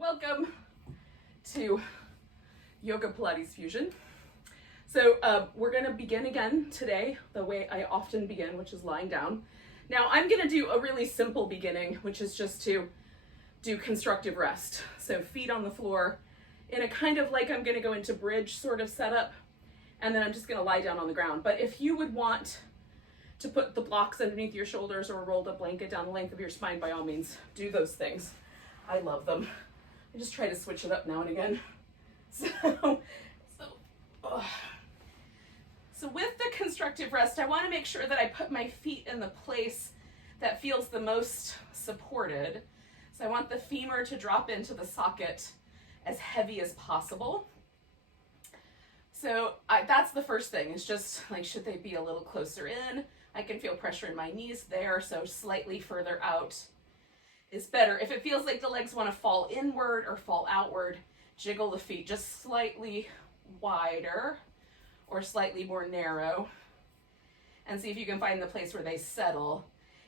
welcome to Yoga Pilates Fusion. So we're going to begin again today the way I often begin, which is lying down. Now I'm going to do a really simple beginning, which is just to do constructive rest. So feet on the floor in a kind of like I'm going to go into bridge sort of setup, and then I'm just going to lie down on the ground. But if you would want to put the blocks underneath your shoulders or a rolled up blanket down the length of your spine, by all means, do those things. I love them. I just try to switch it up now and again. So with the constructive rest, I want to make sure that I put my feet in the place that feels the most supported. So I want the femur to drop into the socket as heavy as possible. So that's the first thing, is just like, should they be a little closer in? I can feel pressure in my knees there, so slightly further out is better. If it feels like the legs want to fall inward or fall outward, jiggle the feet just slightly wider or slightly more narrow and see if you can find the place where they settle.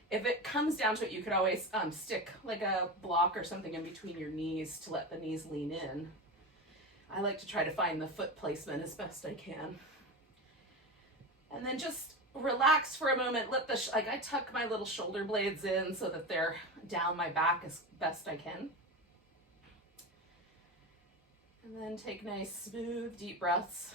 If it comes down to it, you could always stick like a block or something in between your knees to let the knees lean in. I like to try to find the foot placement as best I can. And then just relax for a moment. Let the I tuck my little shoulder blades in so that they're down my back as best I can. And then take nice, smooth, deep breaths.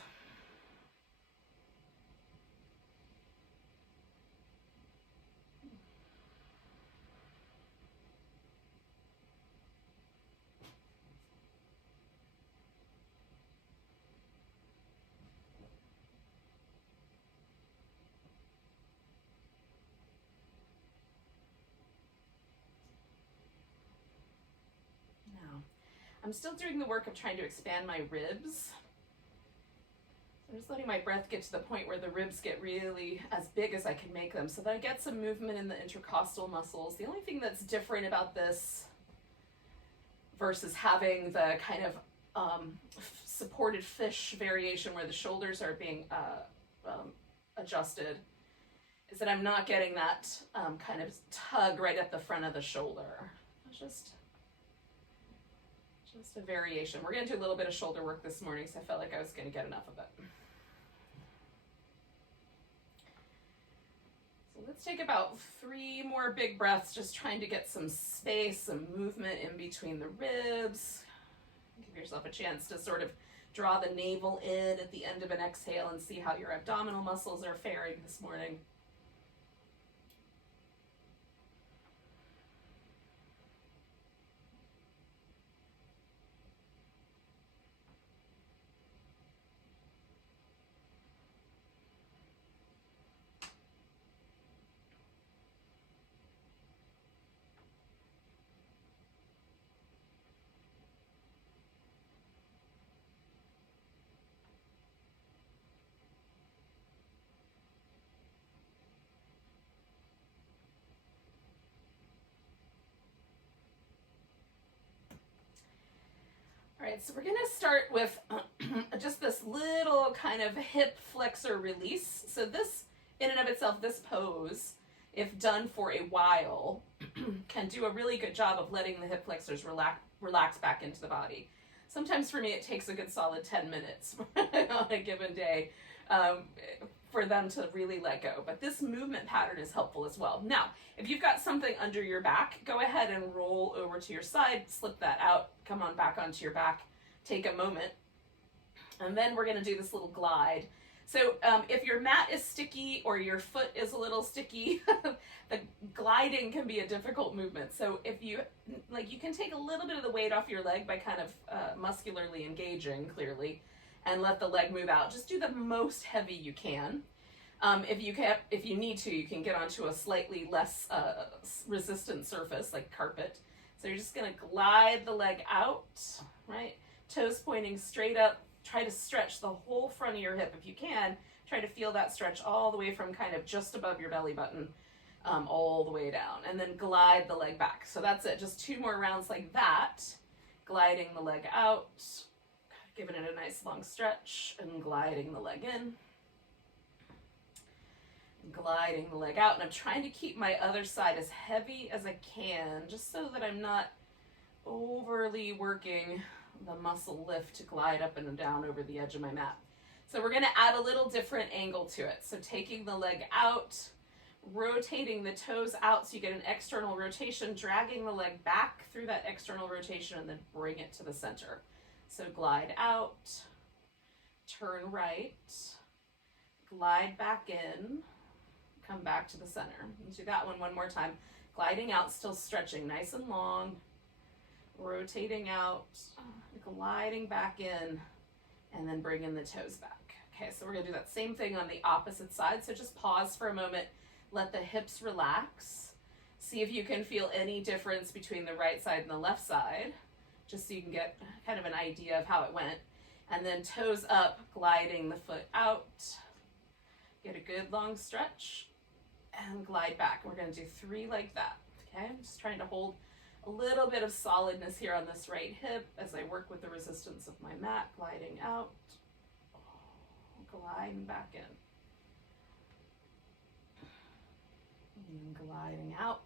I'm still doing the work of trying to expand my ribs. I'm just letting my breath get to the point where the ribs get really as big as I can make them so that I get some movement in the intercostal muscles. The only thing that's different about this versus having the kind of supported fish variation where the shoulders are being adjusted is that I'm not getting that kind of tug right at the front of the shoulder. It's just a variation. We're going to do a little bit of shoulder work this morning, so I felt like I was going to get enough of it. So let's take about 3 more big breaths, just trying to get some space, some movement in between the ribs. Give yourself a chance to sort of draw the navel in at the end of an exhale and see how your abdominal muscles are faring this morning. All right, so we're going to start with just this little kind of hip flexor release. So this, in and of itself, this pose, if done for a while, can do a really good job of letting the hip flexors relax back into the body. Sometimes for me, it takes a good solid 10 minutes on a given day for them to really let go. But this movement pattern is helpful as well. Now, if you've got something under your back, go ahead and roll over to your side, slip that out, come on back onto your back, take a moment, and then we're gonna do this little glide. So if your mat is sticky or your foot is a little sticky, the gliding can be a difficult movement. So if you can take a little bit of the weight off your leg by kind of muscularly engaging clearly, and let the leg move out. Just do the most heavy you can. If you need to, you can get onto a slightly less resistant surface like carpet. So you're just gonna glide the leg out, right? Toes pointing straight up. Try to stretch the whole front of your hip if you can. Try to feel that stretch all the way from kind of just above your belly button all the way down. And then glide the leg back. So that's it, just 2 more rounds like that. Gliding the leg out. Giving it a nice long stretch and gliding the leg in. Gliding the leg out. And I'm trying to keep my other side as heavy as I can, just so that I'm not overly working the muscle lift to glide up and down over the edge of my mat. So we're going to add a little different angle to it. So taking the leg out, rotating the toes out so you get an external rotation, dragging the leg back through that external rotation, and then bring it to the center. So glide out, turn right, glide back in, come back to the center. Let's do that one more time. Gliding out, still stretching nice and long, rotating out, gliding back in, and then bringing the toes back. Okay, so we're gonna do that same thing on the opposite side. So just pause for a moment, let the hips relax. See if you can feel any difference between the right side and the left side, just so you can get kind of an idea of how it went. And then toes up, gliding the foot out. Get a good long stretch and glide back. We're gonna do 3 like that, okay? I'm just trying to hold a little bit of solidness here on this right hip as I work with the resistance of my mat, gliding out, gliding back in, and gliding out.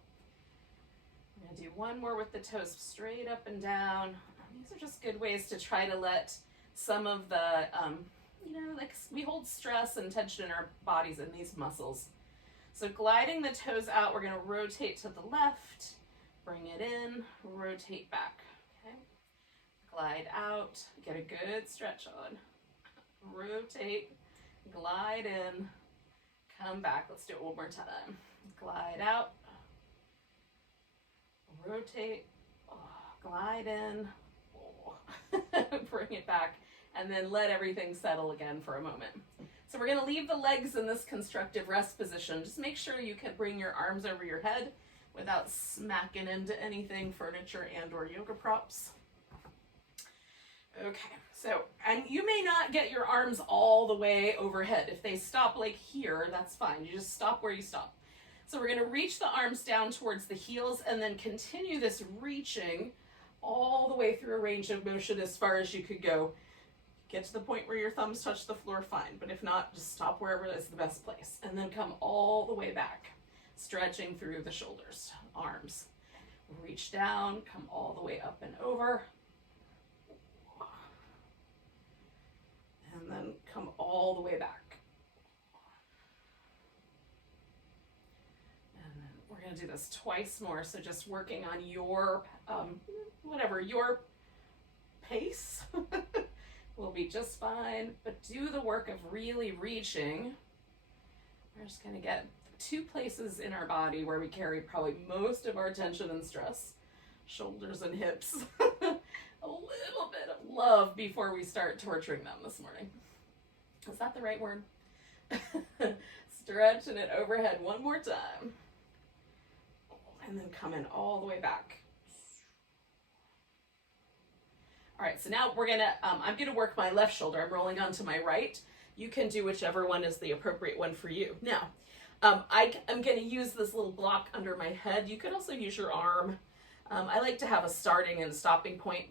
I'm gonna do one more with the toes straight up and down. These are just good ways to try to let some of the, like we hold stress and tension in our bodies in these muscles. So gliding the toes out, we're gonna rotate to the left, bring it in, rotate back, okay? Glide out, get a good stretch on. Rotate, glide in, come back. Let's do it one more time. Glide out, rotate, glide in, bring it back, and then let everything settle again for a moment. So we're gonna leave the legs in this constructive rest position. Just make sure you can bring your arms over your head without smacking into anything, furniture and or yoga props. Okay, so, and you may not get your arms all the way overhead. If they stop like here, that's fine. You just stop where you stop. So we're gonna reach the arms down towards the heels and then continue this reaching all the way through a range of motion as far as you could go. Get to the point where your thumbs touch the floor, fine. But if not, just stop wherever is the best place. And then come all the way back, stretching through the shoulders, arms. Reach down, come all the way up and over. And then come all the way back. And then we're gonna do this twice more. So just working on your, your pace will be just fine. But do the work of really reaching. We're just gonna get 2 places in our body where we carry probably most of our tension and stress. Shoulders and hips. A little bit of love before we start torturing them this morning. Is that the right word? Stretching it overhead one more time. And then coming all the way back. All right, so now we're gonna, I'm gonna work my left shoulder. I'm rolling onto my right. You can do whichever one is the appropriate one for you. Now, I'm gonna use this little block under my head. You could also use your arm. I like to have a starting and a stopping point.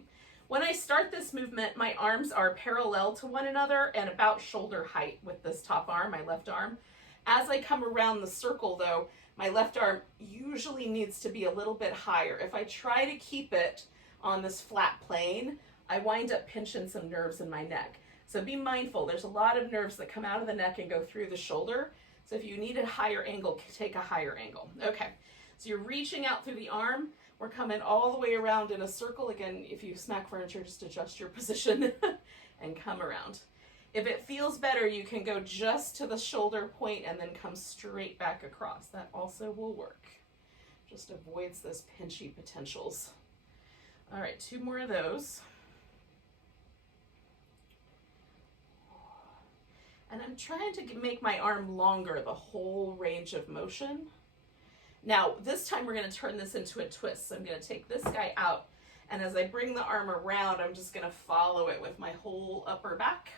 When I start this movement, my arms are parallel to one another and about shoulder height with this top arm, my left arm. As I come around the circle though, my left arm usually needs to be a little bit higher. If I try to keep it on this flat plane, I wind up pinching some nerves in my neck. So be mindful, there's a lot of nerves that come out of the neck and go through the shoulder. So if you need a higher angle, take a higher angle. Okay, so you're reaching out through the arm. We're coming all the way around in a circle. Again, if you smack furniture, just adjust your position and come around. If it feels better, you can go just to the shoulder point and then come straight back across. That also will work. Just avoids those pinchy potentials. All right, 2 more of those. And I'm trying to make my arm longer the whole range of motion. Now, this time we're gonna turn this into a twist. So I'm gonna take this guy out, and as I bring the arm around, I'm just gonna follow it with my whole upper back.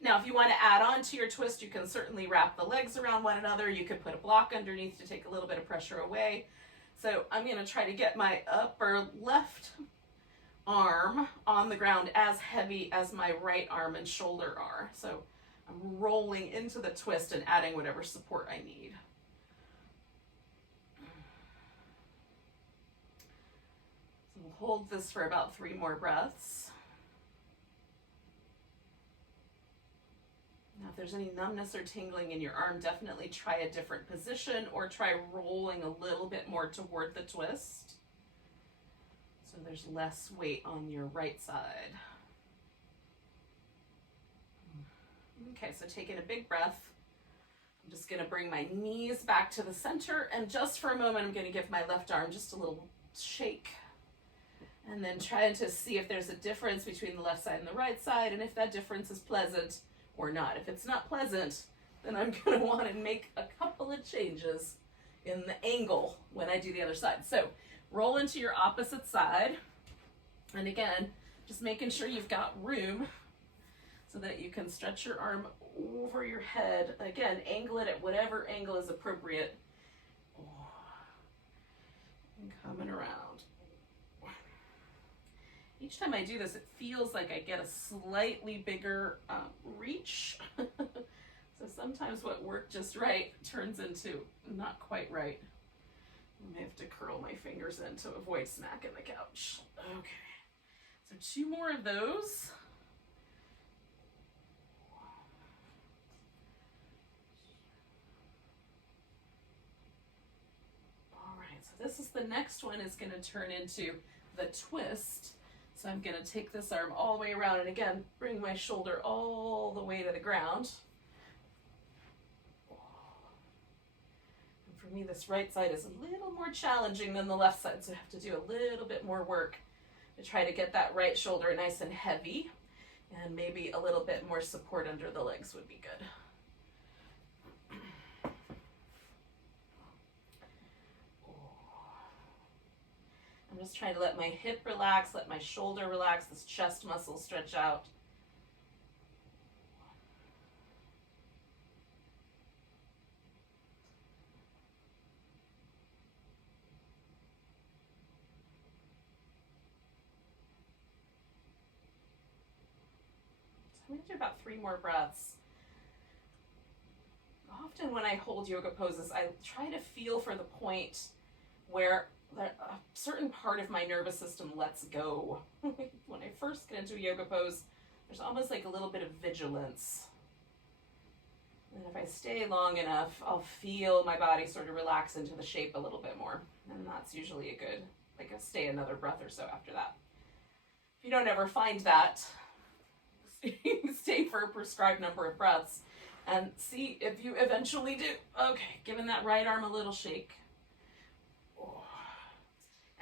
Now, if you wanna add on to your twist, you can certainly wrap the legs around one another. You could put a block underneath to take a little bit of pressure away. So I'm gonna try to get my upper left arm on the ground as heavy as my right arm and shoulder are. So I'm rolling into the twist and adding whatever support I need. So Hold this for about 3 more breaths. Now, if there's any numbness or tingling in your arm, definitely try a different position or try rolling a little bit more toward the twist so there's less weight on your right side. Okay, so taking a big breath. I'm just going to bring my knees back to the center, and just for a moment I'm going to give my left arm just a little shake, and then trying to see if there's a difference between the left side and the right side, and if that difference is pleasant or not. If it's not pleasant, then I'm going to want to make a couple of changes in the angle when I do the other side. So roll into your opposite side, and again, just making sure you've got room so that you can stretch your arm over your head. Again, angle it at whatever angle is appropriate. And coming around. Each time I do this, it feels like I get a slightly bigger reach. So sometimes what worked just right turns into not quite right. I may have to curl my fingers in to avoid smacking the couch. Okay, so 2 more of those. All right, so this is the next one is going to turn into the twist. So I'm going to take this arm all the way around and again, bring my shoulder all the way to the ground. And for me, this right side is a little more challenging than the left side, so I have to do a little bit more work to try to get that right shoulder nice and heavy, and maybe a little bit more support under the legs would be good. I'm just trying to let my hip relax, let my shoulder relax, this chest muscle stretch out. So I'm going to do about 3 more breaths. Often when I hold yoga poses, I try to feel for the point where a certain part of my nervous system lets go. When I first get into a yoga pose, there's almost like a little bit of vigilance. And if I stay long enough, I'll feel my body sort of relax into the shape a little bit more. And that's usually a good, like a stay another breath or so after that. If you don't ever find that, stay for a prescribed number of breaths and see if you eventually do. Okay, giving that right arm a little shake.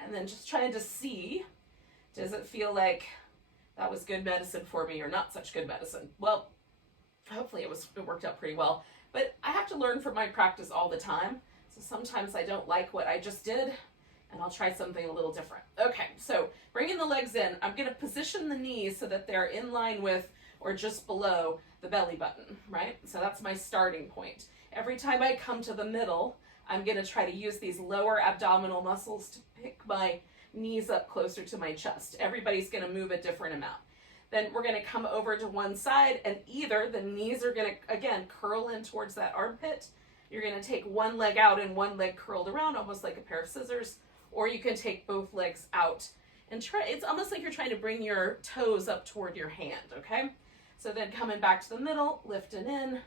And then just trying to see, does it feel like that was good medicine for me or not such good medicine? Well, hopefully it worked out pretty well. But I have to learn from my practice all the time. So sometimes I don't like what I just did, and I'll try something a little different. Okay, so bringing the legs in, I'm going to position the knees so that they're in line with or just below the belly button, right? So that's my starting point. Every time I come to the middle, I'm going to try to use these lower abdominal muscles to pick my knees up closer to my chest. Everybody's going to move a different amount. Then we're going to come over to one side, and either the knees are going to, again, curl in towards that armpit. You're going to take one leg out and one leg curled around, almost like a pair of scissors, or you can take both legs out and try. It's almost like you're trying to bring your toes up toward your hand, okay? So then coming back to the middle, lifting in,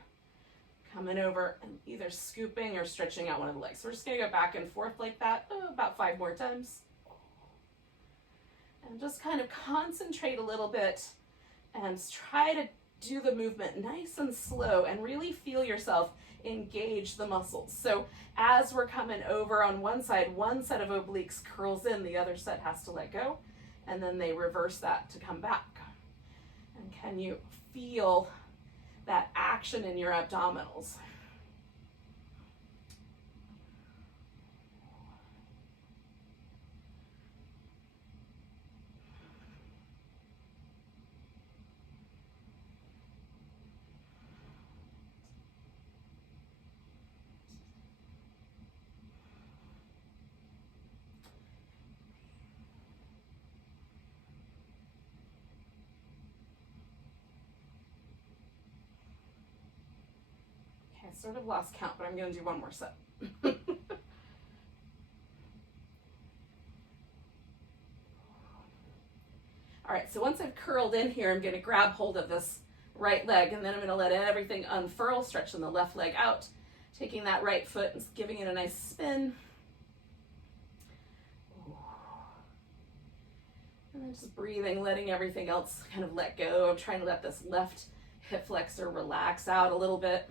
coming over and either scooping or stretching out one of the legs. So we're just going to go back and forth like that, about 5 more times. And just kind of concentrate a little bit and try to do the movement nice and slow and really feel yourself engage the muscles. So as we're coming over on one side, one set of obliques curls in, the other set has to let go, and then they reverse that to come back. And can you feel that action in your abdominals? I sort of lost count, but I'm going to do one more set. All right, so once I've curled in here, I'm going to grab hold of this right leg, and then I'm going to let everything unfurl, stretching the left leg out, taking that right foot and giving it a nice spin. And then just breathing, letting everything else kind of let go. I'm trying to let this left hip flexor relax out a little bit.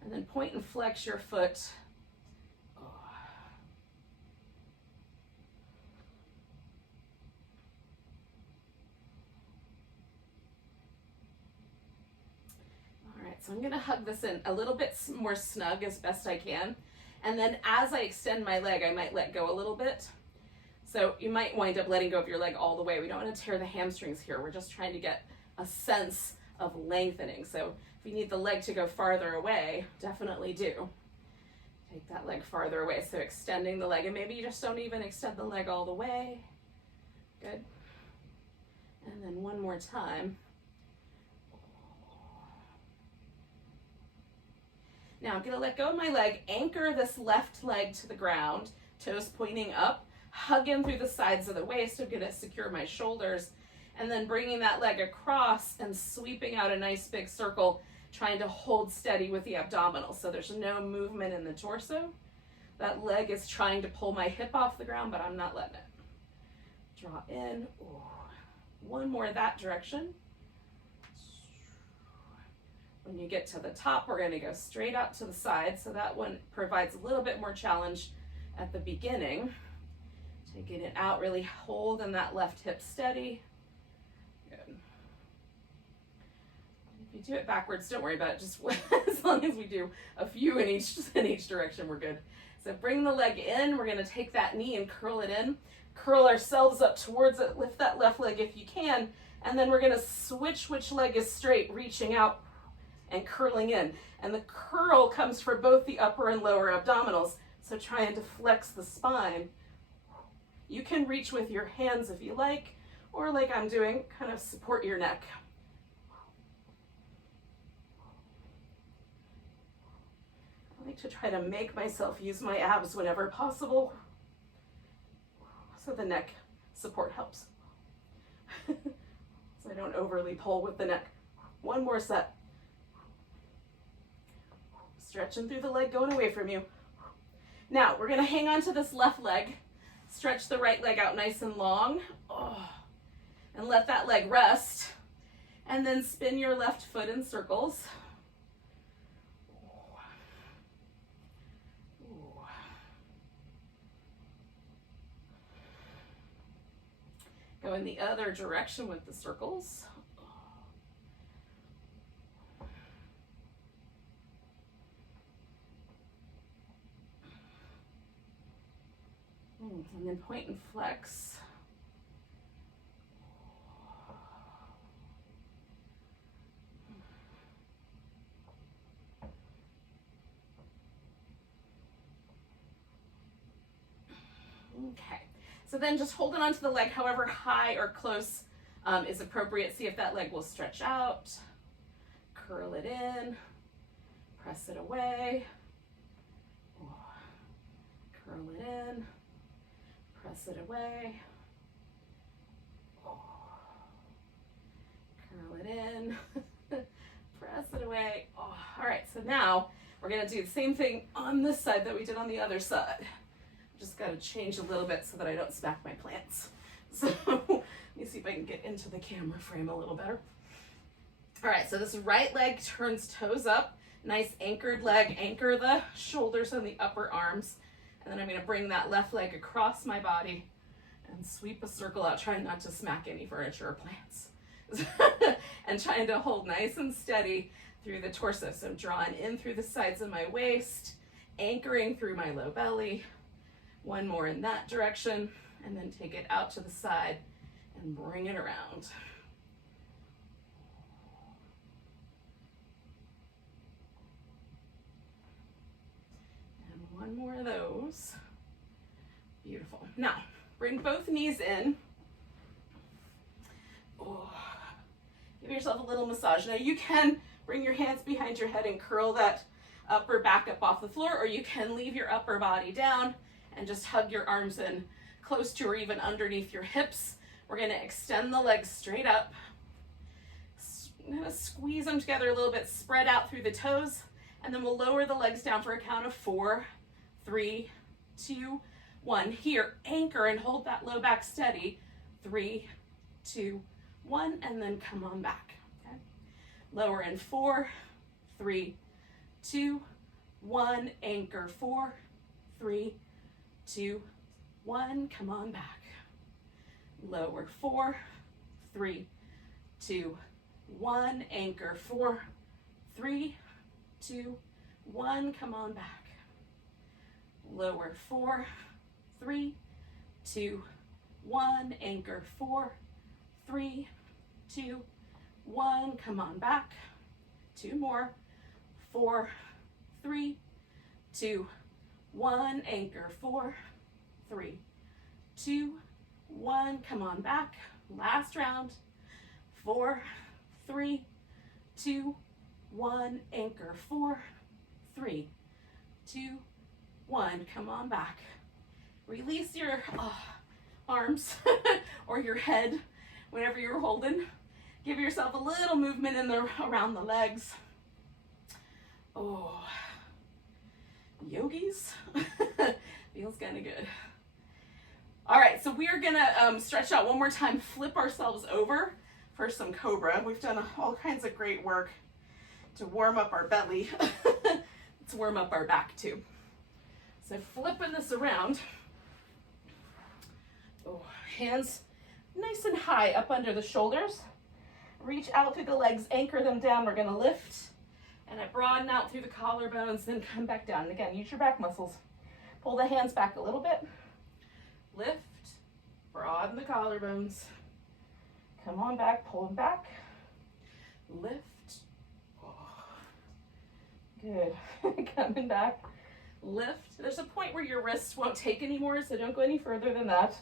And then point and flex your foot. So I'm going to hug this in a little bit more snug as best I can. And then as I extend my leg, I might let go a little bit. So you might wind up letting go of your leg all the way. We don't want to tear the hamstrings here. We're just trying to get a sense of lengthening. So if you need the leg to go farther away, definitely do. Take that leg farther away. So extending the leg, and maybe you just don't even extend the leg all the way. Good. And then one more time. Now I'm going to let go of my leg, anchor this left leg to the ground, toes pointing up, hug in through the sides of the waist. I'm going to secure my shoulders, and then bringing that leg across and sweeping out a nice big circle, trying to hold steady with the abdominals. So there's no movement in the torso. That leg is trying to pull my hip off the ground, but I'm not letting it. Draw in. Ooh. One more that direction. When you get to the top, we're going to go straight out to the side, so that one provides a little bit more challenge at the beginning. Taking it out, really holding that left hip steady. Good. If you do it backwards, don't worry about it. Just as long as we do a few in each direction, we're good. So bring the leg in. We're going to take that knee and curl it in. Curl ourselves up towards it. Lift that left leg if you can. And then we're going to switch which leg is straight, reaching out and curling in. And the curl comes for both the upper and lower abdominals. So trying to flex the spine. You can reach with your hands if you like, or like I'm doing, kind of support your neck. I like to try to make myself use my abs whenever possible, so the neck support helps. So I don't overly pull with the neck. One more set. Stretching through the leg going away from you. Now we're going to hang on to this left leg, stretch the right leg out nice and long, and let that leg rest, and then spin your left foot in circles. Go in the other direction with the circles. And then point and flex. Okay, so then just holding onto the leg however high or close is appropriate. See if that leg will stretch out. Curl it in. Press it away. Curl it in. Press it away. Curl it in. Press it away. All right, so now we're going to do the same thing on this side that we did on the other side. Just got to change a little bit so that I don't smack my plants. So let me see if I can get into the camera frame a little better. All right, so this right leg turns toes up. Nice anchored leg. Anchor the shoulders and the upper arms. And then I'm going to bring that left leg across my body and sweep a circle out, trying not to smack any furniture or plants. And trying to hold nice and steady through the torso. So drawing in through the sides of my waist, anchoring through my low belly. One more in that direction, and then take it out to the side and bring it around. One more of those. Beautiful. Now, bring both knees in. Give yourself a little massage. Now, you can bring your hands behind your head and curl that upper back up off the floor, or you can leave your upper body down and just hug your arms in close to or even underneath your hips. We're going to extend the legs straight up. I'm going to squeeze them together a little bit, spread out through the toes, and then we'll lower the legs down for a count of 4, 3, 2, 1. Here, anchor and hold that low back steady. 3, 2, 1, and then come on back. Okay? Lower in 4, 3, 2, 1. Anchor 4, 3, 2, 1. Come on back. Lower 4, 3, 2, 1. Anchor 4, 3, 2, 1. Come on back. Lower 4, 3, 2, 1. Anchor 4, 3, 2, 1. Come on back. 2 more. 4, 3, 2, 1. Anchor 4, 3, 2, 1. Come on back. Last round. 4, 3, 2, 1. Anchor 4, 3, 2, 1. Come on back. Release your arms or your head, whatever you're holding. Give yourself a little movement around the legs. Oh, yogis. Feels kind of good. All right, so we're gonna stretch out one more time, flip ourselves over for some cobra. We've done all kinds of great work to warm up our belly. Let's warm up our back too. So flipping this around. Oh, hands nice and high up under the shoulders. Reach out through the legs, anchor them down. We're gonna lift, and I broaden out through the collarbones, then come back down. And again, use your back muscles. Pull the hands back a little bit. Lift, broaden the collarbones. Come on back, pull them back. Lift. Oh. Good. Coming back. Lift. There's a point where your wrists won't take anymore, so don't go any further than that.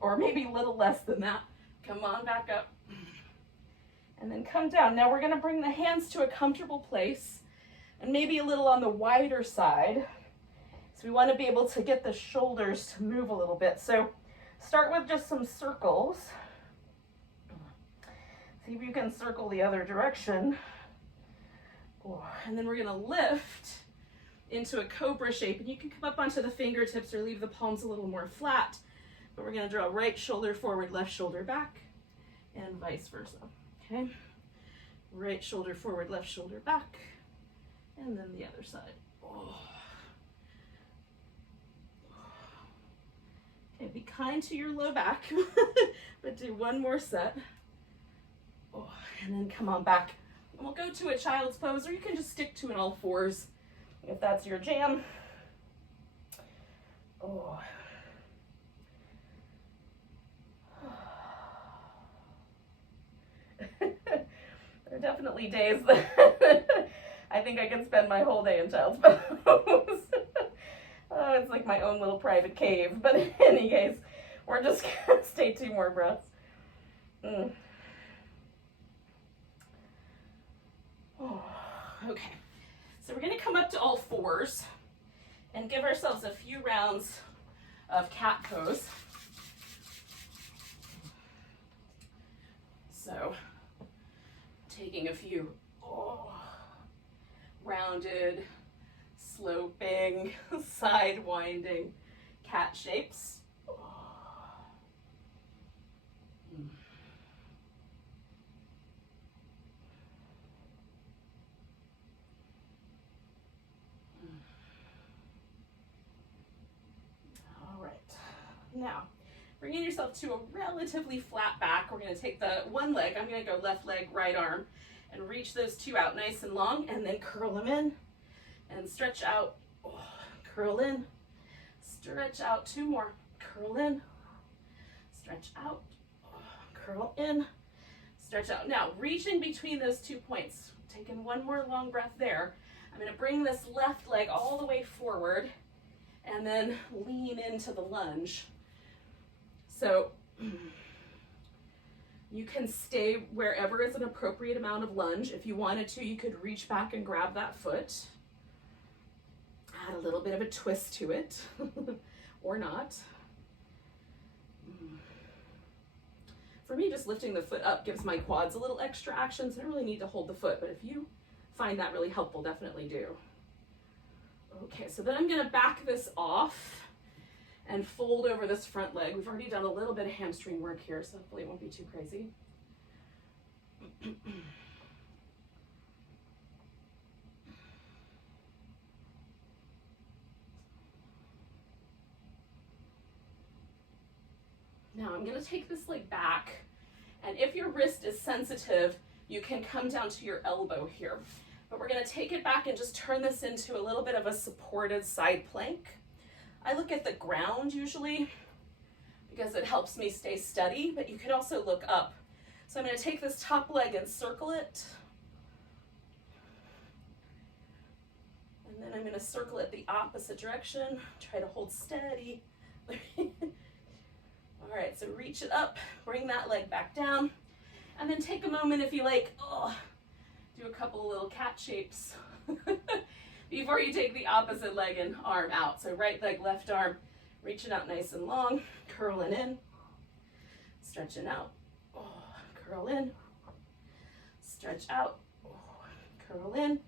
Or maybe a little less than that. Come on back up. And then come down. Now we're going to bring the hands to a comfortable place, and maybe a little on the wider side. So we want to be able to get the shoulders to move a little bit. So start with just some circles. See if you can circle the other direction. And then we're going to lift into a cobra shape. And you can come up onto the fingertips or leave the palms a little more flat. But we're going to draw right shoulder forward, left shoulder back, and vice versa. Okay? Right shoulder forward, left shoulder back, and then the other side. Oh. Okay, be kind to your low back, but do one more set. Oh, and then come on back. And we'll go to a child's pose, or you can just stick to an all fours if that's your jam. Oh. There are definitely days that I think I can spend my whole day in child's pose. Oh, it's like my own little private cave. But in any case, we're just going to stay 2 more breaths. Oh, okay. So we're going to come up to all fours and give ourselves a few rounds of cat pose. So taking a few rounded, sloping, side winding cat shapes. All right. Now, bringing yourself to a relatively flat back, we're going to take the one leg, I'm going to go left leg, right arm, and reach those 2 out nice and long, and then curl them in, and stretch out, curl in, stretch out, 2 more, curl in, stretch out, curl in, stretch out. Now, reaching between those 2 points, taking one more long breath there, I'm going to bring this left leg all the way forward, and then lean into the lunge. So you can stay wherever is an appropriate amount of lunge. If you wanted to, you could reach back and grab that foot. Add a little bit of a twist to it, or not. For me, just lifting the foot up gives my quads a little extra action, so I don't really need to hold the foot, but if you find that really helpful, definitely do. Okay, so then I'm gonna back this off and fold over this front leg. We've already done a little bit of hamstring work here, so hopefully it won't be too crazy. Now I'm gonna take this leg back, and if your wrist is sensitive, you can come down to your elbow here. But we're gonna take it back and just turn this into a little bit of a supported side plank. I look at the ground usually because it helps me stay steady, but you could also look up. So I'm gonna take this top leg and circle it. And then I'm gonna circle it the opposite direction. Try to hold steady. All right, so reach it up, bring that leg back down, and then take a moment if you like, do a couple little cat shapes before you take the opposite leg and arm out. So right leg, left arm, reach it out nice and long, curling in, stretching out, curl in, stretch out, curl in,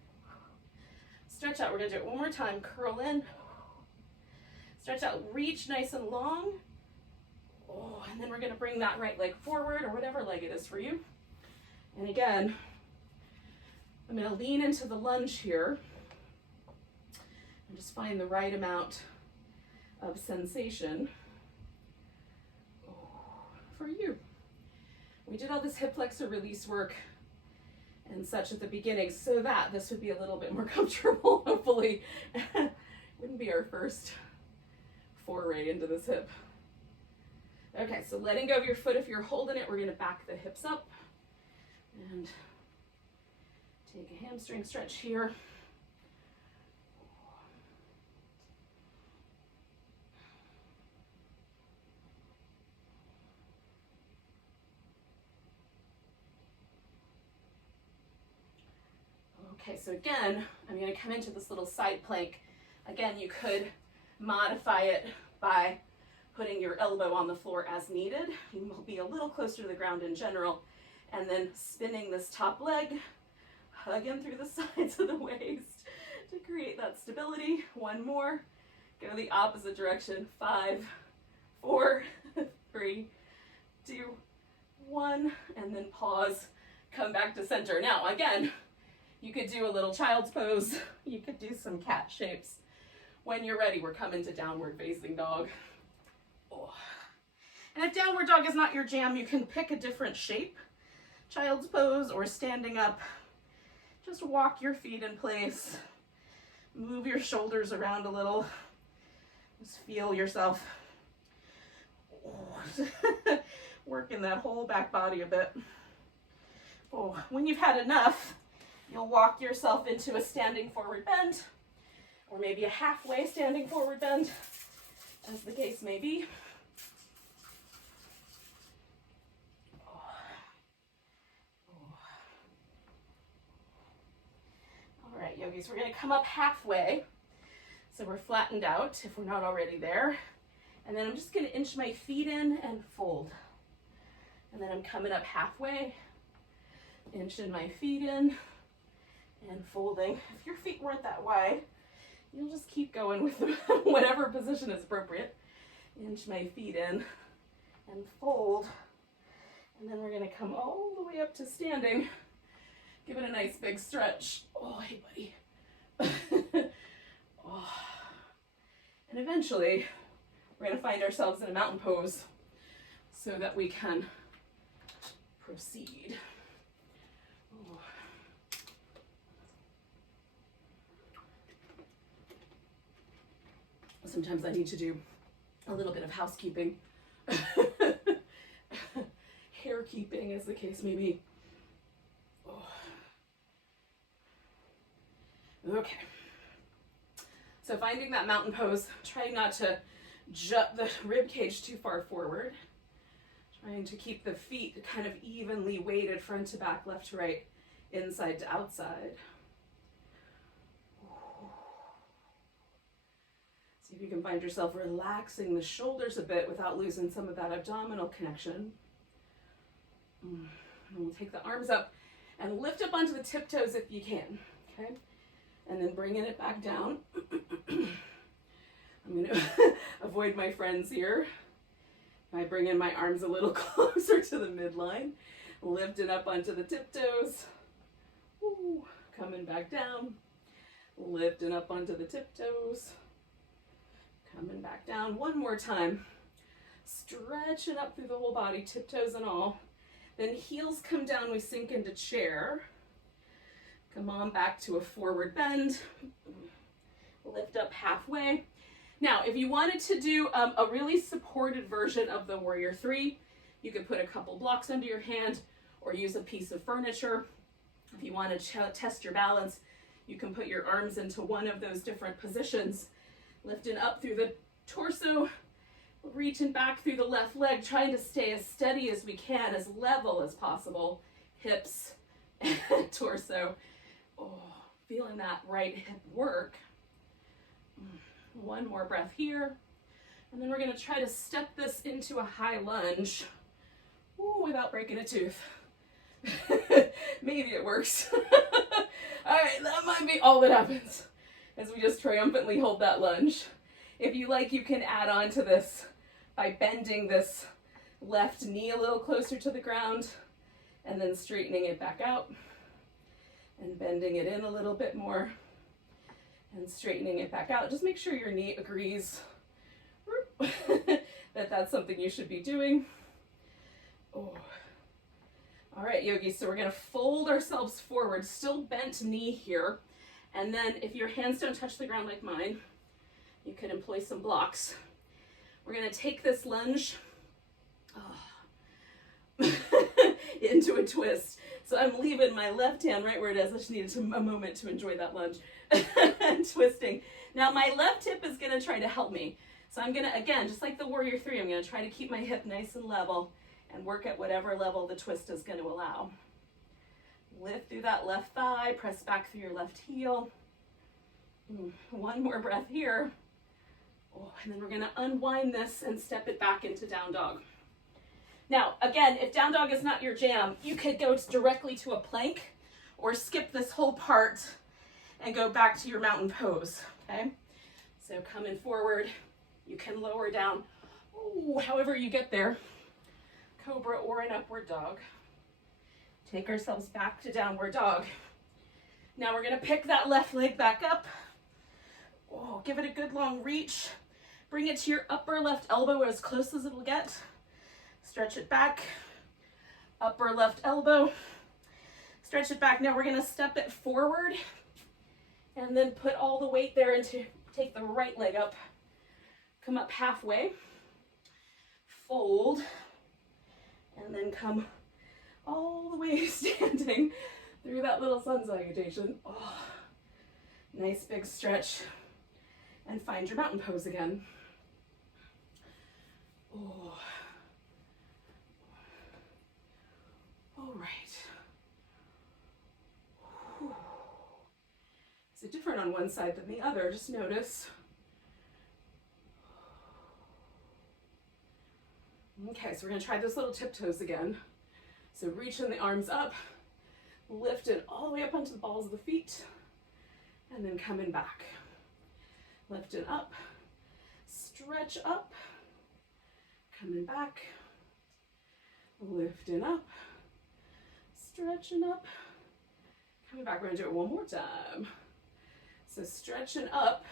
stretch out. We're gonna do it one more time, curl in, stretch out, reach nice and long, and then we're gonna bring that right leg forward, or whatever leg it is for you. And again, I'm gonna lean into the lunge here and just find the right amount of sensation for you. We did all this hip flexor release work and such at the beginning so that this would be a little bit more comfortable, hopefully. Wouldn't be our first foray into this hip. Okay, so letting go of your foot, if you're holding it, we're gonna back the hips up and take a hamstring stretch here. Okay, so again, I'm gonna come into this little side plank. Again, you could modify it by putting your elbow on the floor as needed. You will be a little closer to the ground in general, and then spinning this top leg, hugging through the sides of the waist to create that stability. One more, go the opposite direction. 5, 4, 3, 2, 1, and then pause, come back to center. Now again, you could do a little child's pose. You could do some cat shapes. When you're ready, we're coming to downward facing dog. And if downward dog is not your jam, you can pick a different shape. Child's pose or standing up. Just walk your feet in place. Move your shoulders around a little. Just feel yourself working that whole back body a bit. When you've had enough, you'll walk yourself into a standing forward bend, or maybe a halfway standing forward bend, as the case may be. All right, yogis, we're gonna come up halfway. So we're flattened out if we're not already there. And then I'm just gonna inch my feet in and fold. And then I'm coming up halfway, inching my feet in and folding. If your feet weren't that wide, you'll just keep going with whatever position is appropriate. Inch my feet in and fold. And then we're gonna come all the way up to standing. Give it a nice big stretch. Hey buddy. And eventually, we're gonna find ourselves in a mountain pose so that we can proceed. Sometimes I need to do a little bit of housekeeping. Hair keeping, as the case may be. Okay. So finding that mountain pose, trying not to jut the rib cage too far forward. Trying to keep the feet kind of evenly weighted front to back, left to right, inside to outside. See if you can find yourself relaxing the shoulders a bit without losing some of that abdominal connection. And we'll take the arms up and lift up onto the tiptoes if you can, okay? And then bringing it back down. I'm going to avoid my friends here by bringing my arms a little closer to the midline, lifting up onto the tiptoes. Ooh, coming back down, lifting up onto the tiptoes, coming back down. One more time, stretching up through the whole body, tiptoes and all. Then heels come down, we sink into chair. Come on back to a forward bend. Lift up halfway. Now, if you wanted to do a really supported version of the Warrior 3, you could put a couple blocks under your hand or use a piece of furniture. If you want to test your balance, you can put your arms into one of those different positions, lifting up through the torso, reaching back through the left leg, trying to stay as steady as we can, as level as possible. Hips and torso. Oh, feeling that right hip work. One more breath here. And then we're going to try to step this into a high lunge. Ooh, without breaking a tooth. Maybe it works. All right, that might be all that happens as we just triumphantly hold that lunge. If you like, you can add on to this by bending this left knee a little closer to the ground and then straightening it back out and bending it in a little bit more and straightening it back out. Just make sure your knee agrees that that's something you should be doing. Oh. All right, yogis, so we're gonna fold ourselves forward, still bent knee here. And then if your hands don't touch the ground like mine, you can employ some blocks. We're gonna take this lunge into a twist. So I'm leaving my left hand right where it is. I just needed a moment to enjoy that lunge. And twisting. Now my left hip is gonna try to help me. So I'm gonna, again, just like the Warrior 3, I'm gonna try to keep my hip nice and level and work at whatever level the twist is gonna allow. Lift through that left thigh, press back through your left heel. One more breath here. Oh, and then we're gonna unwind this and step it back into down dog. Now, again, if down dog is not your jam, you could go directly to a plank or skip this whole part and go back to your mountain pose, okay? So coming forward, you can lower down, however you get there, cobra or an upward dog. Take ourselves back to downward dog. Now we're gonna pick that left leg back up. Oh, give it a good long reach. Bring it to your upper left elbow as close as it'll get. Stretch it back, upper left elbow. Stretch it back. Now we're gonna step it forward and then put all the weight there into, take the right leg up, come up halfway, fold, and then come all the way standing through that little sun salutation. Oh, nice big stretch. And find your mountain pose again. Oh. All right. Whew. Is it different on one side than the other? Just notice. Okay, so we're gonna try those little tiptoes again. So reaching the arms up, lift it all the way up onto the balls of the feet, and then coming back. Lift it up, stretch up, coming back, lifting up, stretching up, coming back. We're gonna do it one more time. So stretching up,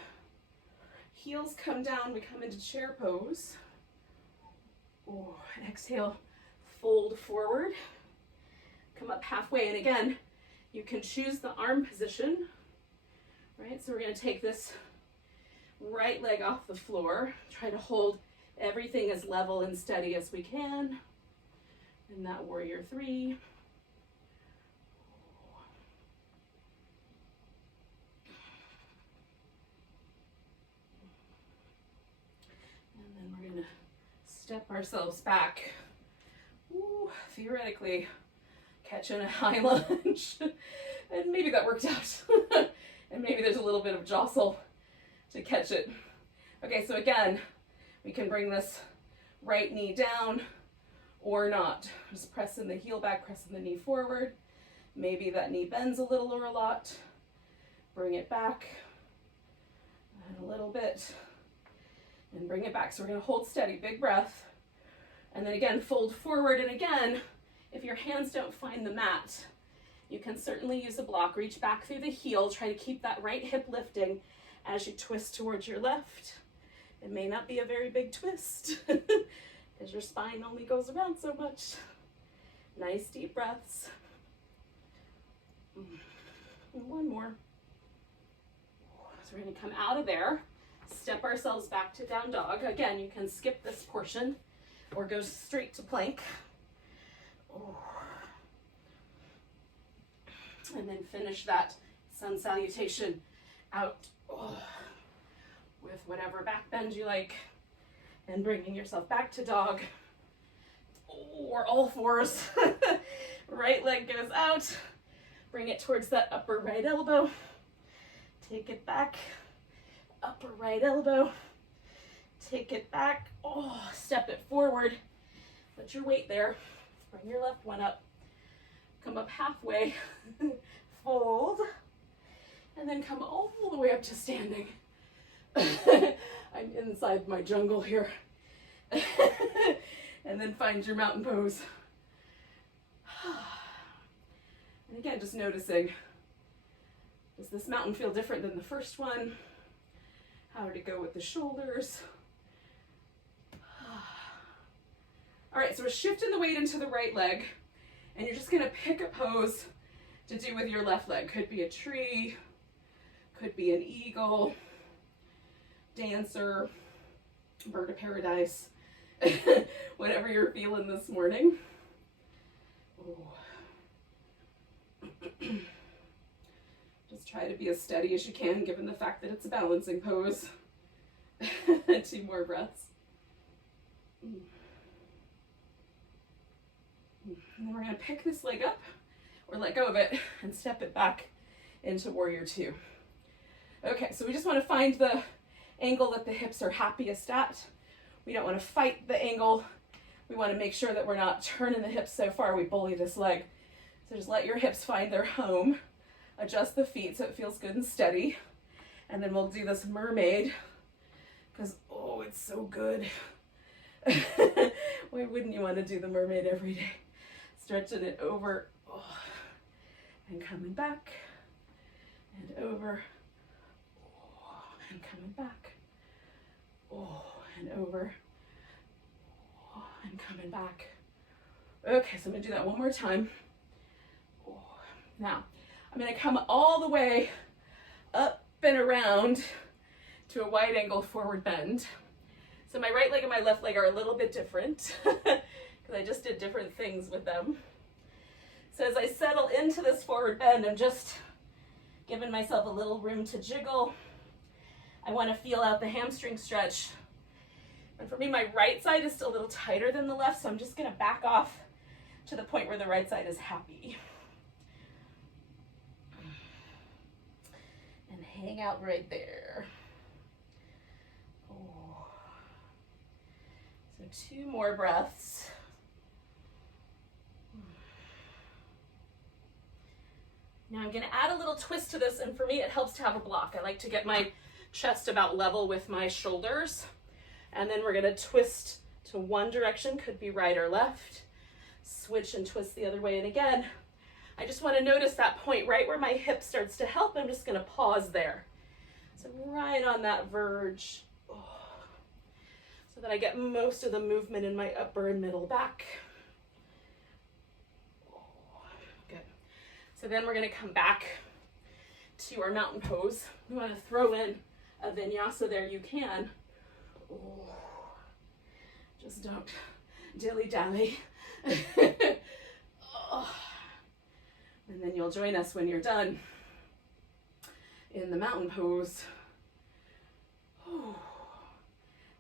heels come down, we come into chair pose. Oh, and exhale, fold forward, come up halfway, and again, you can choose the arm position, right? So we're gonna take this right leg off the floor, try to hold everything as level and steady as we can in that Warrior 3. And then we're gonna step ourselves back. Ooh, theoretically catching a high lunge. And maybe that worked out. And maybe there's a little bit of jostle to catch it. Okay, so again, we can bring this right knee down or not. Just pressing the heel back, pressing the knee forward. Maybe that knee bends a little or a lot. Bring it back and a little bit and bring it back. So we're going to hold steady, big breath. And then again, fold forward. And again, if your hands don't find the mat, you can certainly use a block. Reach back through the heel. Try to keep that right hip lifting as you twist towards your left. It may not be a very big twist because your spine only goes around so much. Nice deep breaths. And one more. So we're going to come out of there, step ourselves back to down dog. Again, you can skip this portion or go straight to plank. And then finish that sun salutation out with whatever back bend you like, and bringing yourself back to dog or all fours. Right leg goes out, bring it towards that upper right elbow, take it back, upper right elbow, take it back, step it forward, put your weight there, bring your left one up, come up halfway, fold, and then come all the way up to standing. I'm inside my jungle here. And then find your mountain pose. And again, just noticing, does this mountain feel different than the first one? How did it go with the shoulders? All right, so we're shifting the weight into the right leg, and you're just gonna pick a pose to do with your left leg. Could be a tree, could be an eagle, dancer, bird of paradise, whatever you're feeling this morning. Just try to be as steady as you can, given the fact that it's a balancing pose. 2 more breaths. And then we're going to pick this leg up or let go of it and step it back into warrior 2. Okay, so we just want to find the angle that the hips are happiest at. We don't want to fight the angle. We want to make sure that we're not turning the hips so far we bully this leg. So just let your hips find their home. Adjust the feet so it feels good and steady. And then we'll do this mermaid because, it's so good. Why wouldn't you want to do the mermaid every day? Stretching it over and coming back and over and coming back and over and coming back. Okay, so I'm going to do that one more time. Now, I'm going to come all the way up and around to a wide angle forward bend. So my right leg and my left leg are a little bit different because I just did different things with them. So as I settle into this forward bend, I'm just giving myself a little room to jiggle. I want to feel out the hamstring stretch. And for me, my right side is still a little tighter than the left, so I'm just going to back off to the point where the right side is happy. And hang out right there. So 2 more breaths. Now I'm going to add a little twist to this, and for me it helps to have a block. I like to get my chest about level with my shoulders, and then we're going to twist to one direction, could be right or left, switch and twist the other way. And again, I just want to notice that point right where my hip starts to help. I'm just going to pause there. So right on that verge, so that I get most of the movement in my upper and middle back. Good. So then we're going to come back to our mountain pose. We want to throw in a vinyasa there. You can. Just don't dilly-dally. And then you'll join us when you're done in the mountain pose.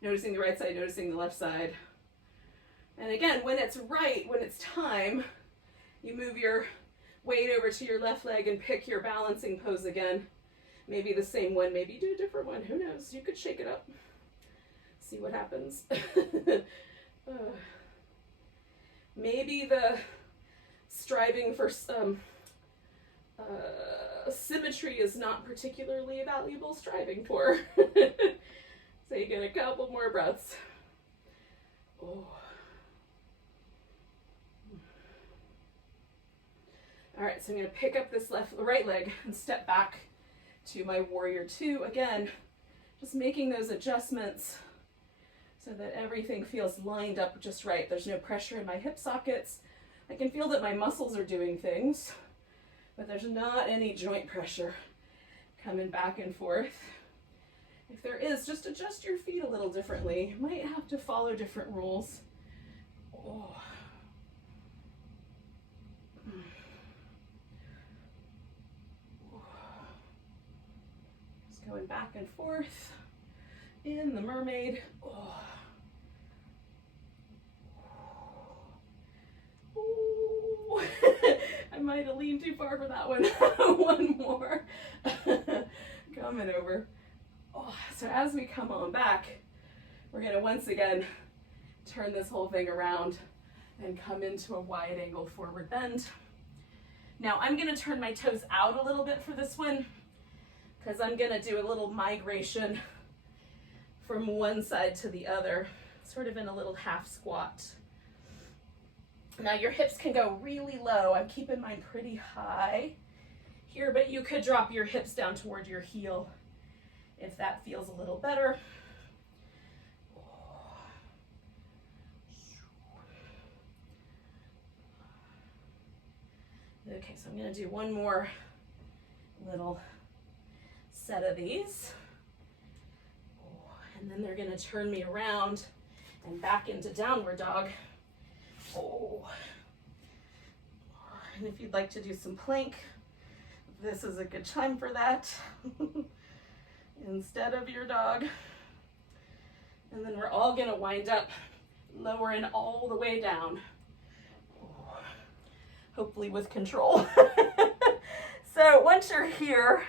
Noticing the right side, noticing the left side. And again, when it's right, when it's time, you move your weight over to your left leg and pick your balancing pose again. Maybe the same one, maybe do a different one, who knows? You could shake it up. See what happens. Maybe the striving for symmetry is not particularly valuable striving for. So you get a couple more breaths. Oh. All right, so I'm going to pick up this right leg and step back to my warrior two. Again, just making those adjustments so that everything feels lined up just right. There's no pressure in my hip sockets. I can feel that my muscles are doing things, but there's not any joint pressure coming back and forth. If there is, just adjust your feet a little differently. You might have to follow different rules. Oh. Just going back and forth in the mermaid. Oh. Ooh. I might have leaned too far for that one. One more. Coming over. Oh, so as we come on back, we're going to once again turn this whole thing around and come into a wide angle forward bend. Now I'm going to turn my toes out a little bit for this one because I'm going to do a little migration from one side to the other, sort of in a little half squat. Now your hips can go really low. I'm keeping mine pretty high here, but you could drop your hips down toward your heel if that feels a little better. Okay, so I'm going to do one more little set of these. And then they're going to turn me around and back into downward dog. Oh. And if you'd like to do some plank, this is a good time for that. Instead of your dog. And then we're all going to wind up lowering all the way down. Hopefully with control. So once you're here,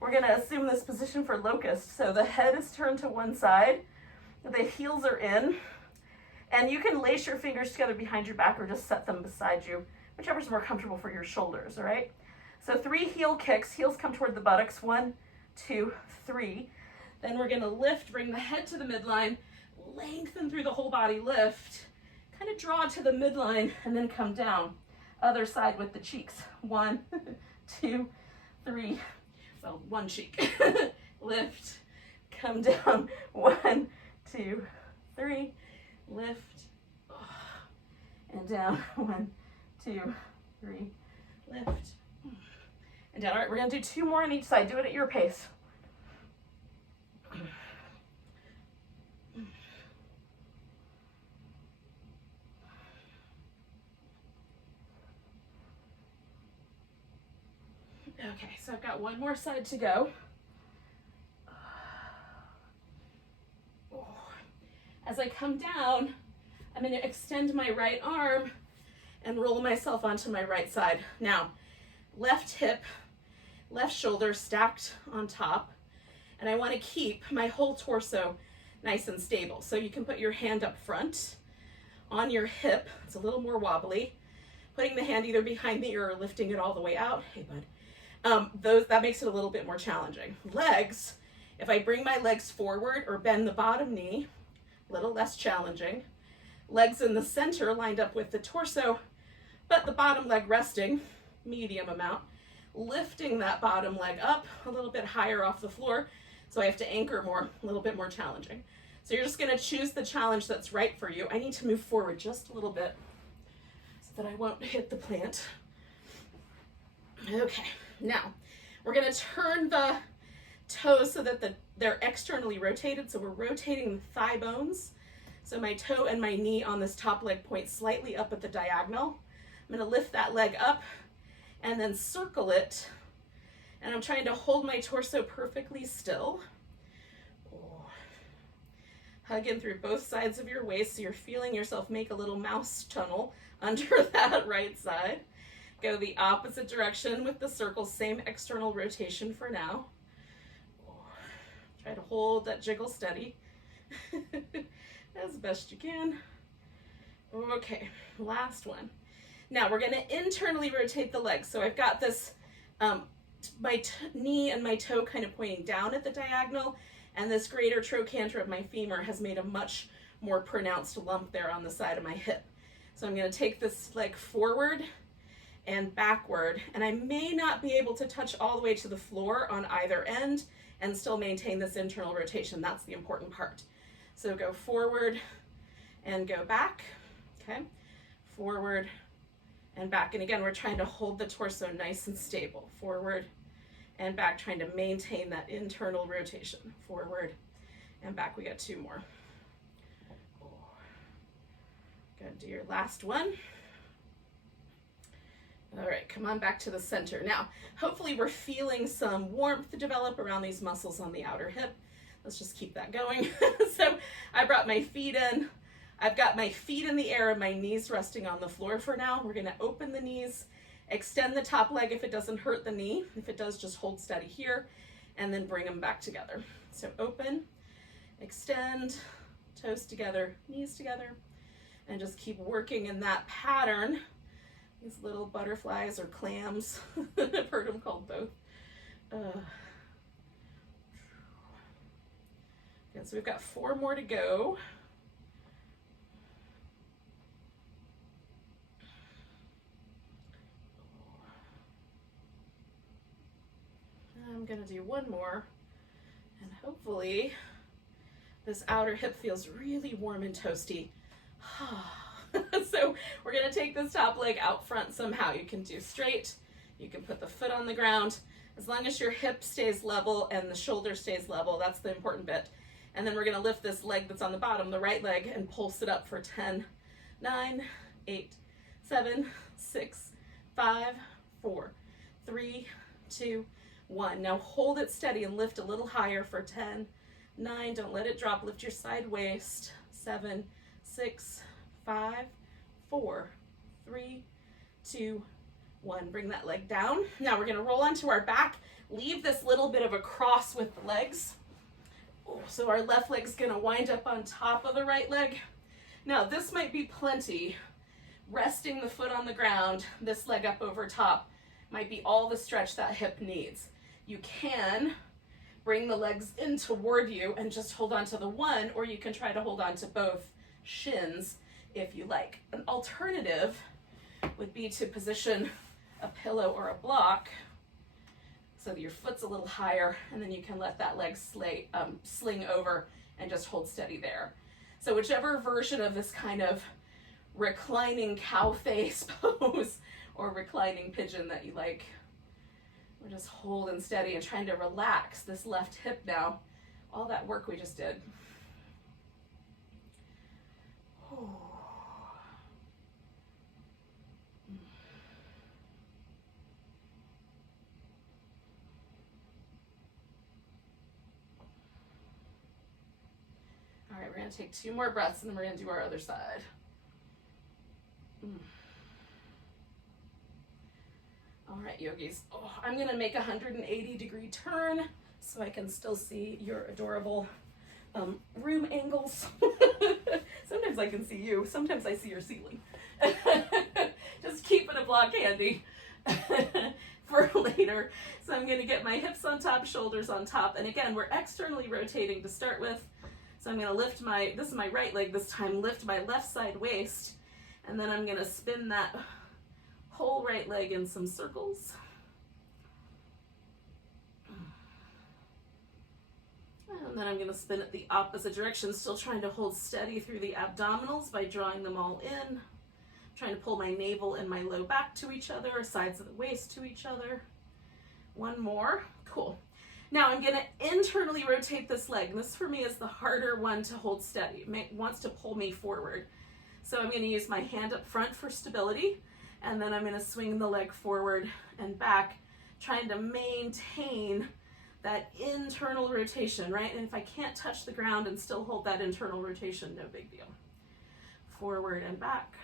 we're going to assume this position for locust. So the head is turned to one side, the heels are in, and you can lace your fingers together behind your back or just set them beside you, whichever's more comfortable for your shoulders, all right? So 3 heel kicks, heels come toward the buttocks, 1, 2, 3. Then we're going to lift, bring the head to the midline, lengthen through the whole body, lift, kind of draw to the midline, and then come down. Other side with the cheeks. 1, 2, 3. Well, one cheek. Lift, come down. 1, 2, 3. Lift, and down. 1, 2, 3. Lift, and down. All right, we're going to do 2 more on each side. Do it at your pace. Okay, so I've got one more side to go. As I come down, I'm going to extend my right arm and roll myself onto my right side. Now, left hip, left shoulder stacked on top, and I want to keep my whole torso nice and stable. So you can put your hand up front on your hip. It's a little more wobbly. Putting the hand either behind the ear or lifting it all the way out. Hey, bud. That makes it a little bit more challenging. Legs, if I bring my legs forward or bend the bottom knee, a little less challenging. Legs in the center lined up with the torso, but the bottom leg resting, medium amount. Lifting that bottom leg up a little bit higher off the floor, so I have to anchor more, a little bit more challenging. So you're just going to choose the challenge that's right for you. I need to move forward just a little bit so that I won't hit the plant. Okay. Now, we're going to turn the toes so that they're externally rotated. So we're rotating the thigh bones. So my toe and my knee on this top leg point slightly up at the diagonal. I'm going to lift that leg up and then circle it. And I'm trying to hold my torso perfectly still. Hug in through both sides of your waist so you're feeling yourself make a little mouse tunnel under that right side. Go the opposite direction with the circle, same external rotation for now. Try to hold that jiggle steady. as best you can. Okay, last one. Now we're going to internally rotate the legs. So I've got this, my knee and my toe kind of pointing down at the diagonal, and this greater trochanter of my femur has made a much more pronounced lump there on the side of my hip. So I'm going to take this leg forward and backward, and I may not be able to touch all the way to the floor on either end and still maintain this internal rotation. That's the important part. So go forward and go back, okay? Forward and back. And again, we're trying to hold the torso nice and stable. Forward and back, trying to maintain that internal rotation. Forward and back. We got two more. Good, do your last one. All right, come on back to the center. Now, hopefully we're feeling some warmth develop around these muscles on the outer hip. Let's just keep that going. So I brought my feet in. I've got my feet in the air and my knees resting on the floor for now. We're gonna open the knees, extend the top leg if it doesn't hurt the knee. If it does, just hold steady here, and then bring them back together. So open, extend, toes together, knees together, and just keep working in that pattern. These little butterflies or clams, I've heard them called both. Okay, so we've got 4 more to go. I'm gonna do one more, and hopefully this outer hip feels really warm and toasty. So we're gonna take this top leg out front somehow. You can do straight, you can put the foot on the ground, as long as your hip stays level and the shoulder stays level, that's the important bit. And then we're gonna lift this leg that's on the bottom, the right leg, and pulse it up for 10, 9, 8, 7, 6, 5, 4, 3, 2, 1. Now hold it steady and lift a little higher for 10, 9, don't let it drop, lift your side waist, 7, 6, 5, 4, 3, 2, 1. Bring that leg down. Now we're gonna roll onto our back, leave this little bit of a cross with the legs. So our left leg's gonna wind up on top of the right leg. Now this might be plenty. Resting the foot on the ground, this leg up over top, might be all the stretch that hip needs. You can bring the legs in toward you and just hold on to the one, or you can try to hold on to both shins if you like. An alternative would be to position a pillow or a block so that your foot's a little higher, and then you can let that leg sling over and just hold steady there. So whichever version of this kind of reclining cow face pose or reclining pigeon that you like, we're just holding steady and trying to relax this left hip now. All that work we just did. All right, we're gonna take 2 more breaths and then we're gonna do our other side. All right, yogis. Oh, I'm gonna make a 180-degree turn so I can still see your adorable room angles. Sometimes I can see you, sometimes I see your ceiling. Just keeping a block handy for later. So I'm gonna get my hips on top, shoulders on top, and again, we're externally rotating to start with. So I'm gonna lift this is my right leg this time, lift my left side waist, and then I'm gonna spin that whole right leg in some circles. And then I'm gonna spin it the opposite direction, still trying to hold steady through the abdominals by drawing them all in, trying to pull my navel and my low back to each other, sides of the waist to each other. One more, cool. Now I'm gonna internally rotate this leg, and this for me is the harder one to hold steady. It wants to pull me forward. So I'm gonna use my hand up front for stability, and then I'm gonna swing the leg forward and back, trying to maintain that internal rotation, right? And if I can't touch the ground and still hold that internal rotation, no big deal. Forward and back.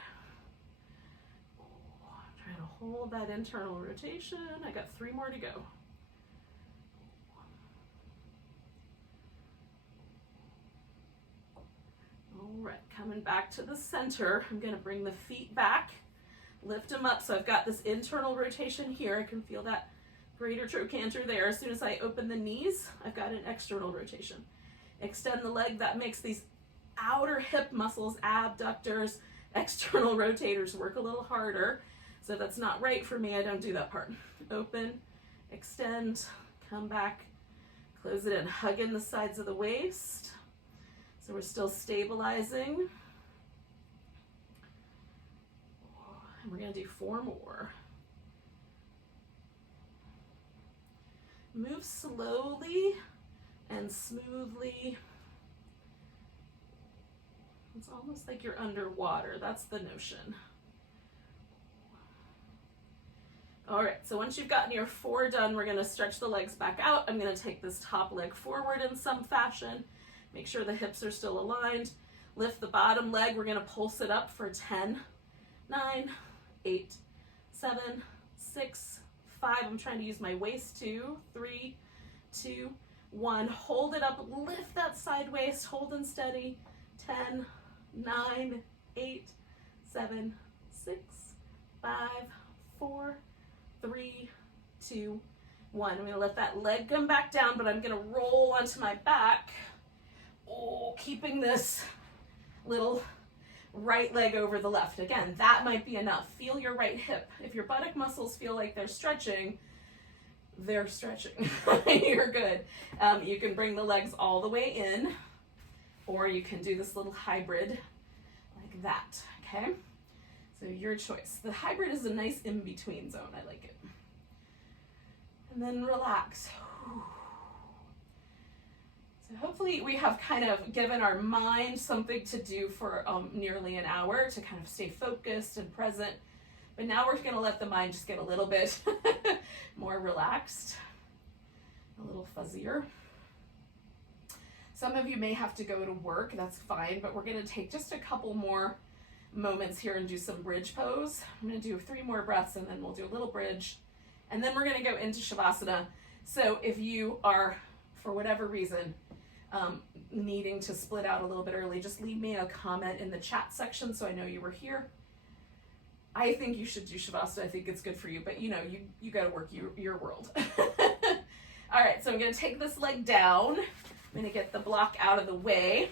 Trying to hold that internal rotation. I got 3 more to go. right, coming back to the center. I'm going to bring the feet back, lift them up. So I've got this internal rotation here. I can feel that greater trochanter there. As soon as I open the knees, I've got an external rotation. Extend the leg. That makes these outer hip muscles, abductors, external rotators work a little harder. So if that's not right for me, I don't do that part. Open, extend, come back, close it in. Hug in the sides of the waist. So we're still stabilizing. And we're going to do 4 more. Move slowly and smoothly. It's almost like you're underwater. That's the notion. All right, so once you've gotten your 4 done, we're going to stretch the legs back out. I'm going to take this top leg forward in some fashion. Make sure the hips are still aligned. Lift the bottom leg. We're going to pulse it up for 10, 9, 8, 7, 6, 5. I'm trying to use my waist. 2, 3, 2, 1. Hold it up. Lift that side waist. Hold and steady. 10, 9, 8, 7, 6, 5, 4, 3, 2, 1. I'm going to let that leg come back down, but I'm going to roll onto my back. Oh, keeping this little right leg over the left. Again, that might be enough. Feel your right hip. If your buttock muscles feel like they're stretching, you're good. You can bring the legs all the way in, or you can do this little hybrid like that, okay? So your choice. The hybrid is a nice in-between zone. I like it. And then relax. So hopefully we have kind of given our mind something to do for nearly an hour to kind of stay focused and present. But now we're going to let the mind just get a little bit more relaxed, a little fuzzier. Some of you may have to go to work. That's fine, but we're going to take just a couple more moments here and do some bridge pose. I'm going to do 3 more breaths, and then we'll do a little bridge, and then we're going to go into Shavasana. So if you are, for whatever reason, needing to split out a little bit early, just leave me a comment in the chat section so I know you were here. I think you should do Shavasana. I think it's good for you, but you know, you got to work your world. All right, so I'm going to take this leg down. I'm going to get the block out of the way.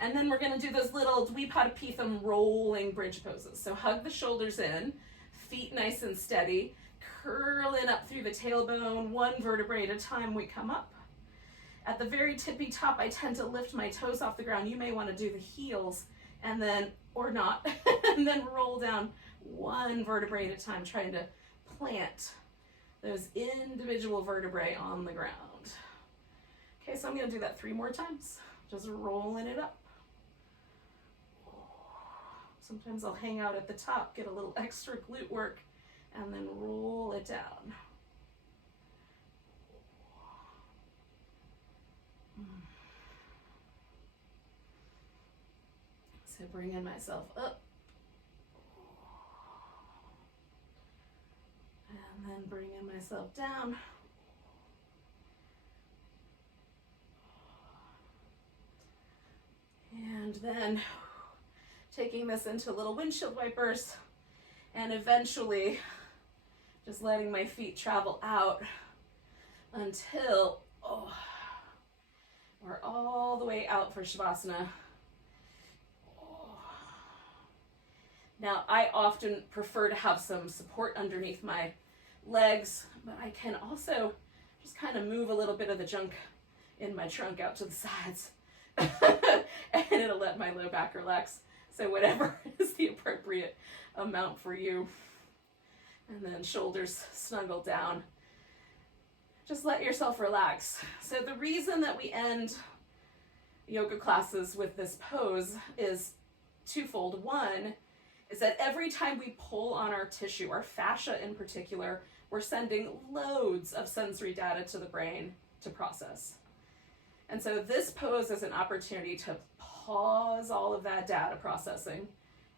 And then we're going to do those little Dvipadipitham rolling bridge poses. So hug the shoulders in, feet nice and steady, curling up through the tailbone, 1 vertebrae at a time we come up. At the very tippy top, I tend to lift my toes off the ground. You may want to do the heels and then, or not, and then roll down 1 vertebrae at a time, trying to plant those individual vertebrae on the ground. Okay, so I'm going to do that 3 more times, just rolling it up. Sometimes I'll hang out at the top, get a little extra glute work, and then roll it down. So bringing myself up. And then bringing myself down. And then taking this into little windshield wipers, and eventually just letting my feet travel out until we're all the way out for Shavasana. Now, I often prefer to have some support underneath my legs, but I can also just kind of move a little bit of the junk in my trunk out to the sides, and it'll let my low back relax. So whatever is the appropriate amount for you. And then shoulders snuggle down. Just let yourself relax. So the reason that we end yoga classes with this pose is twofold. One is that every time we pull on our tissue, our fascia in particular, we're sending loads of sensory data to the brain to process. And so this pose is an opportunity to pause all of that data processing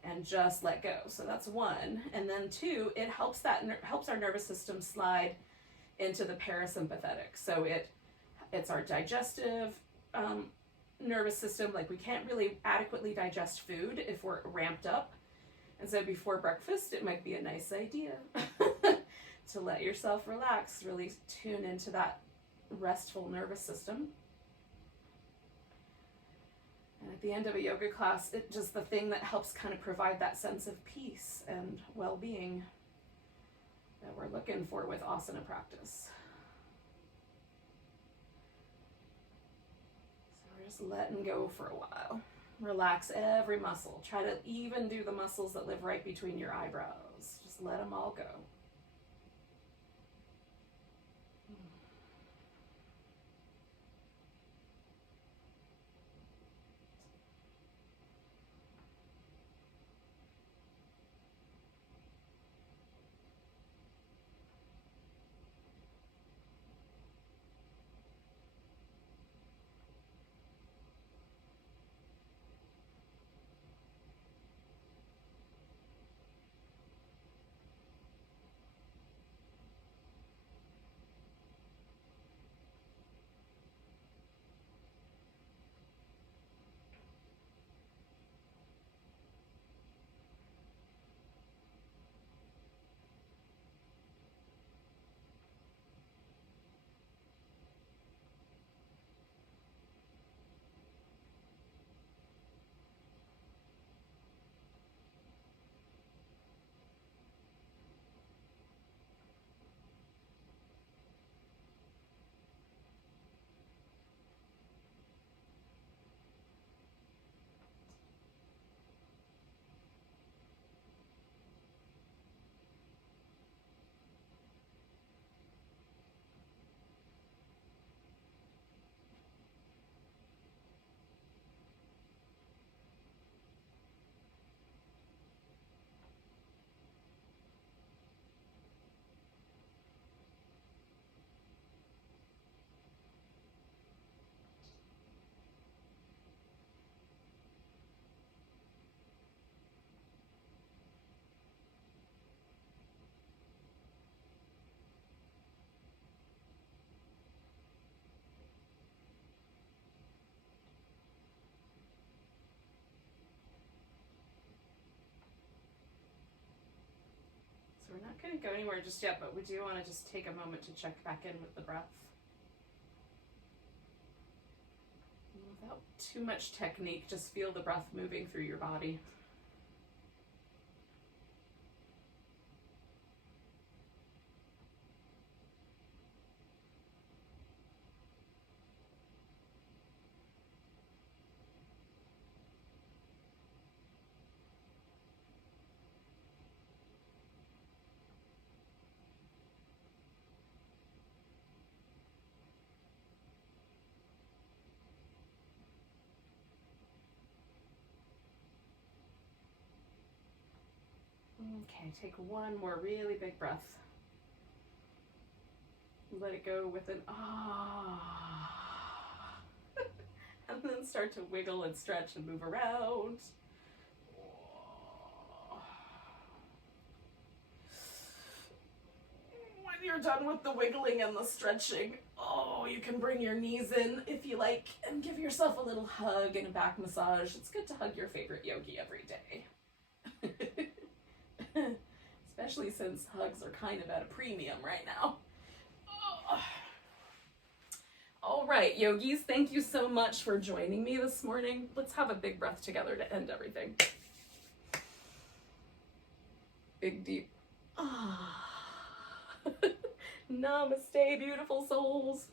and just let go. So that's 1. And then 2, it helps our nervous system slide into the parasympathetic. So it's our digestive nervous system, like we can't really adequately digest food if we're ramped up. And so before breakfast, it might be a nice idea to let yourself relax, really tune into that restful nervous system. And at the end of a yoga class, it's just the thing that helps kind of provide that sense of peace and well-being that we're looking for with asana practice. So we're just letting go for a while. Relax every muscle. Try to even do the muscles that live right between your eyebrows. Just let them all go. So we're not going to go anywhere just yet, but we do want to just take a moment to check back in with the breath. Without too much technique, just feel the breath moving through your body. Okay, take one more really big breath. Let it go with an ah. And then start to wiggle and stretch and move around. When you're done with the wiggling and the stretching, you can bring your knees in if you like and give yourself a little hug and a back massage. It's good to hug your favorite yogi every day. Especially since hugs are kind of at a premium right now. All right, yogis, thank you so much for joining me this morning. Let's have a big breath together to end everything. Big, deep. Namaste, beautiful souls.